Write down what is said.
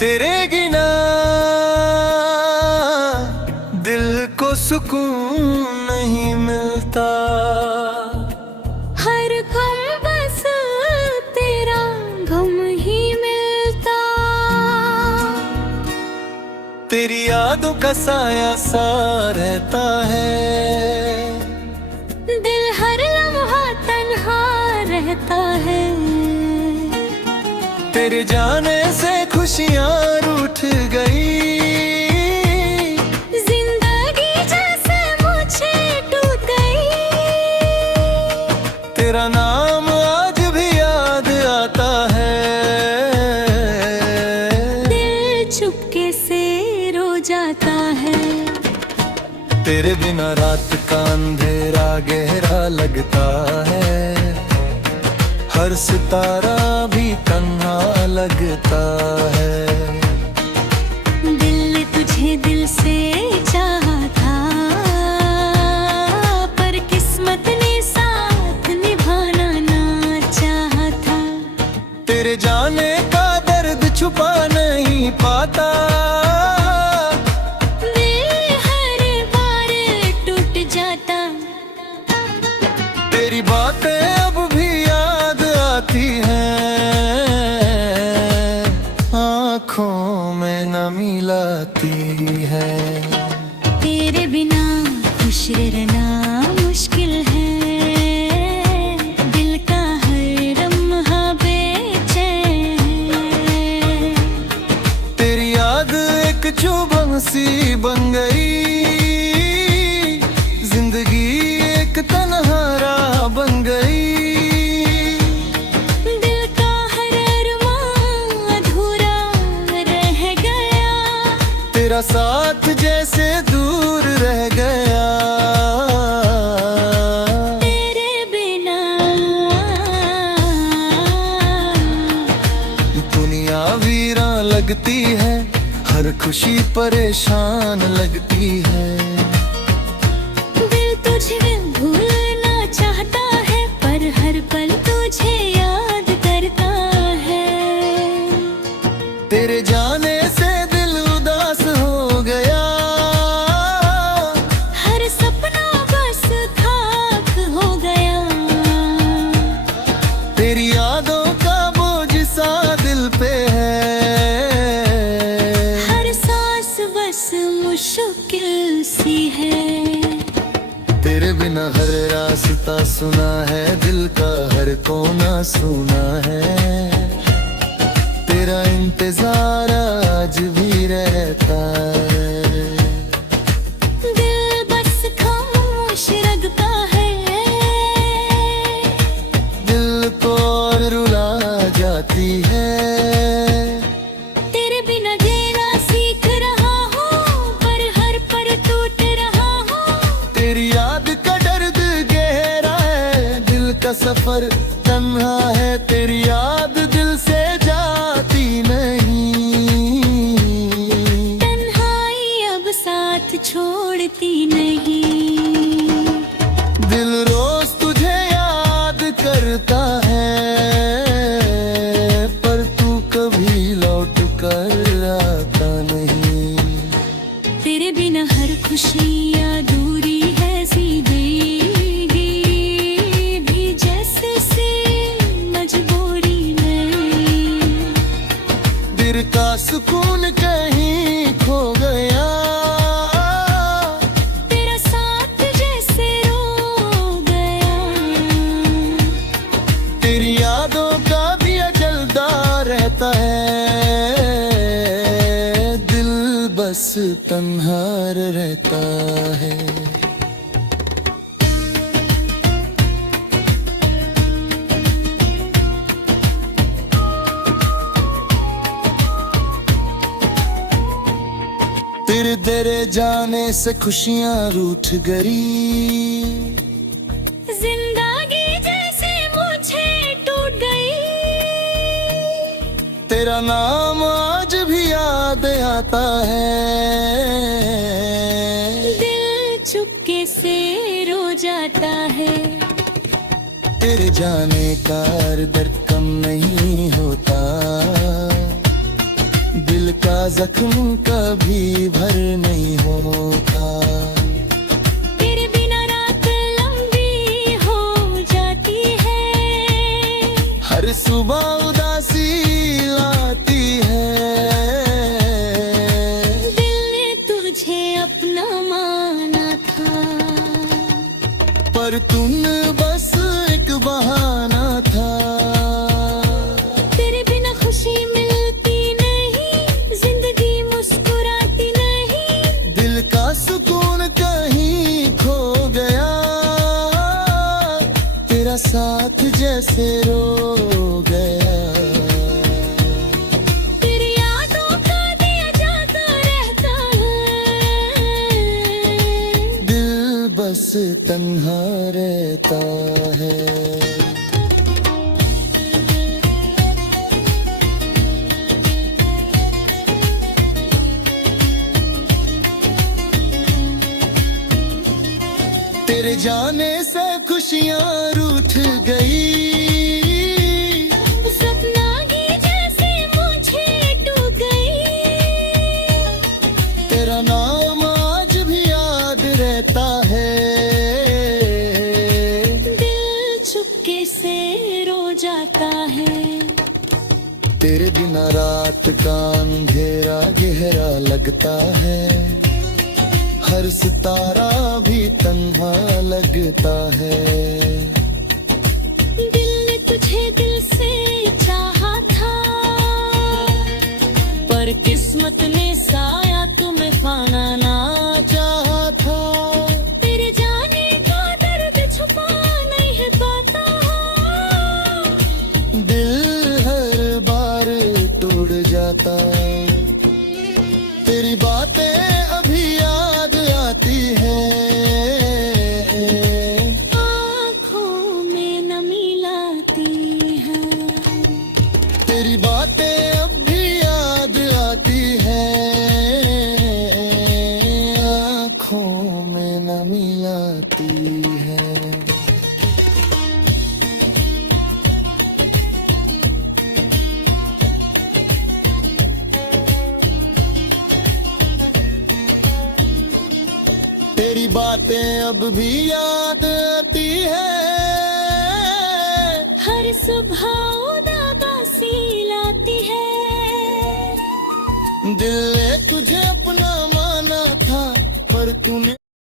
तेरे गिना दिल को सुकून नहीं मिलता। हर गम बस तेरा गम ही मिलता। तेरी यादों का साया सा रहता है, दिल हर लम्हा तन्हा रहता है। तेरे जाने से खुशियाँ रूठ गई, जिंदगी जैसे मुझे टूट गई। तेरा नाम आज भी याद आता है, दिल चुपके से रो जाता है। तेरे बिना रात का अंधेरा गहरा लगता है, हर सितारा भी तन्हा लगता है। दिल ने तुझे दिल से चाहा था, पर किस्मत ने साथ निभाना ना चाहा था। तेरे जाने का दर्द छुपा नहीं पाता, दिल हर बार टूट जाता। तेरी बातें अब भी याद आती हैं, आँखों में नमी लाती है। तेरे बिना खुश रहना मुश्किल है, दिल का हर लम्हा बेचैन है। तेरी याद एक चुभन सी बन गई, जिंदगी एक तन्हा राह बन गई। दिल का हर अरमां अधूरा रह गया, तेरा साथ जैसे दूर रह गया। तेरे बिना दुनिया वीरान लगती है, हर खुशी परेशान लगती है। दिल तुझे भूलना चाहता है, पर हर पल तुझे याद करता है। तेरे जाने से दिल उदास हो गया, हर सपना बस खाक हो गया। तेरी यादों का बोझ सा दिल पे है, हर सांस बस मुश्किल सी है। तेरे बिना हर रास्ता सुना है, दिल का हर कोना सुना है। तेरा इंतजार आज भी रहता है, दिल बस खामोश रखता है, दिल को और रुला जाती है। तेरे बिना जीना सीख रहा हूँ, पर हर पर टूट रहा हूँ। तेरी याद का दर्द गहरा है, दिल का सफर तन्हा है। तेरी याद दिल से जाती नहीं, तन्हाई अब साथ छोड़ती नहीं। दिल रोज तुझे याद करता है, पर तू कभी लौट कर आता नहीं। तेरे बिना हर खुशी अधूरी है, जिंदगी भी जैसे से मजबूरी में। दिल का सुकून कहीं खो गया, तेरा साथ जैसे रो गया। तेरी यादों का दिया जलता रहता है, दिल बस तन्हा रहता है। तेरे तेरे जाने से खुशियाँ रूठ गई, जिंदगी जैसे मुझे टूट गई। तेरा नाम आज भी याद आता है, दिल चुपके से रो जाता है। तेरे जाने का दर्द कम नहीं होता, दिल दिल का जख्म कभी भर नहीं होता। तेरे बिना रात लंबी हो जाती है, हर सुबह उदासी लाती है। दिल ने तुझे अपना माना था, पर तुम बस एक बहाना था। तेरे बिना खुशी मिलती नहीं, जिंदगी मुस्कुराती नहीं। दिल का सुकून कहीं खो गया, तेरा साथ जैसे रो गया। तेरी यादों का दिया जाता रहता है, दिल बस तन्हा रहता है। तेरे जाने से खुशियां रूठ गई, सपना ही जैसे मुझे टूट गई। तेरा नाम आज भी याद रहता है। दिल चुपके से रो जाता है, तेरे बिना रात का अंधेरा गहरा लगता है। हर सितारा भी तन्हा लगता है। दिल ने तुझे दिल से चाहा था, पर किस्मत ने साया तुम्हें पाना ना चाहा था। तेरे जाने का दर्द छुपा नहीं है पाता। दिल हर बार टूट जाता, तेरी बातें अभी याद आती है। आँखों में नमी लाती है, तेरी बातें अब भी याद आती है। आँखों में नमी लाती है। तेरी बातें अब भी याद आती है। हर सुबह उदासी लाती है। दिल ने तुझे अपना माना था, पर तूने